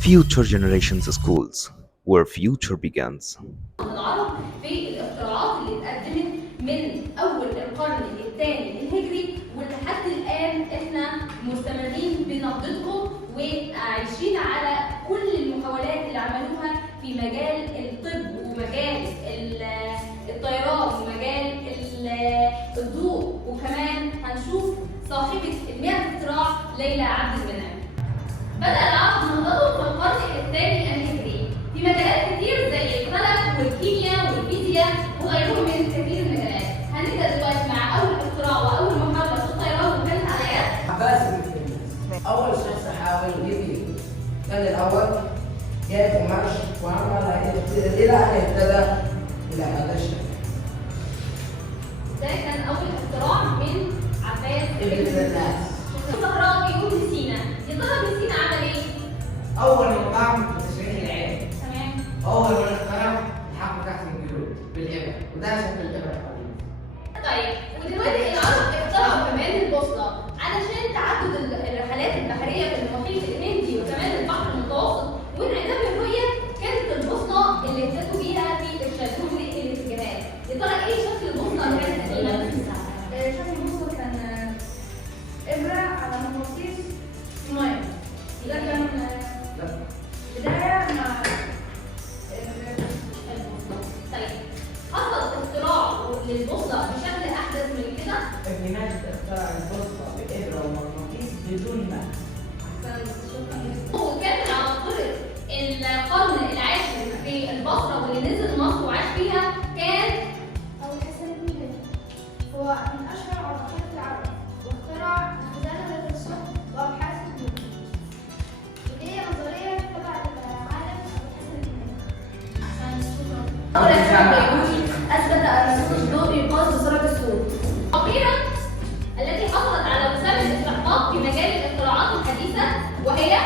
Future Generations Schools, where future begins. العرب في الاختراعات اللي اتقدمت من اول القرن الثاني الهجري ولحد الان احنا مستمرين بنهضتهم وعايشين على كل المحاولات اللي عملوها في مجال الطب ومجال الطيران ومجال الضوء، وكمان هنشوف صاحبة المئة اختراع ليلى عبد المنعم. بدأ العرب نهضتهم في القرن الثاني الهجري في مجالات كتير زي الفلك والكيمياء والفيزياء وغيرهم من كثير من المجالات. هنبدأ دلوقتي مع أول اختراع وأول محاولة في الطيران وكانت على يد عباس بن فرناس. أول شخص حاول يبني كان الأول جاب قماش وعمل إلى أن اهتدى إلى هذا الشكل. ده كان أول اختراع من عباس ابن فرناس. الزهراء بيقول لسينا، يا ترى ابن سينا عمل إيه؟ أول مقام في تشريح العلم. تمام. أول من اخترع الحق تحت الجلود بالإبر، وده شكل الإبر الحديد. طيب ودلوقتي العرب اخترعوا كمان البوصلة علشان تعدد الرحلات البحرية في المحيط الهندي وكمان البحر المتوسط وانعدام الرؤية. كانت البوصلة اللي اهتدوا بيها في إرشادهم للاتجاهات. يا ترى إيه شكل البوصلة اللي كانت قديمة؟ شكل البوصلة كان إبرة على مغناطيس مية. ده كان بداية مع طيب حصل اختراع للبوصلة بشكل أحدث من كده؟ ابن ماجد اخترع البوصلة بإبرة ومغناطيس بدون ماء. وكان عبقرة القرن العاشر في البصرة واللي نزل مصر وعاش فيها كان أبو الحسن الميلاني. هو من أشهر عباقرة العرب واخترع خزانة ذات الثقب وأبحاث النجوم. ودي نظرية تبع العالم أبو الحسن الميلاني. أول بيولوجي أثبت أن صوت الضوء يقاس بسرعة الصوت. أخيرا التي حصلت على وسام الاستحقاق في مجال الاختراعات الحديثة وهي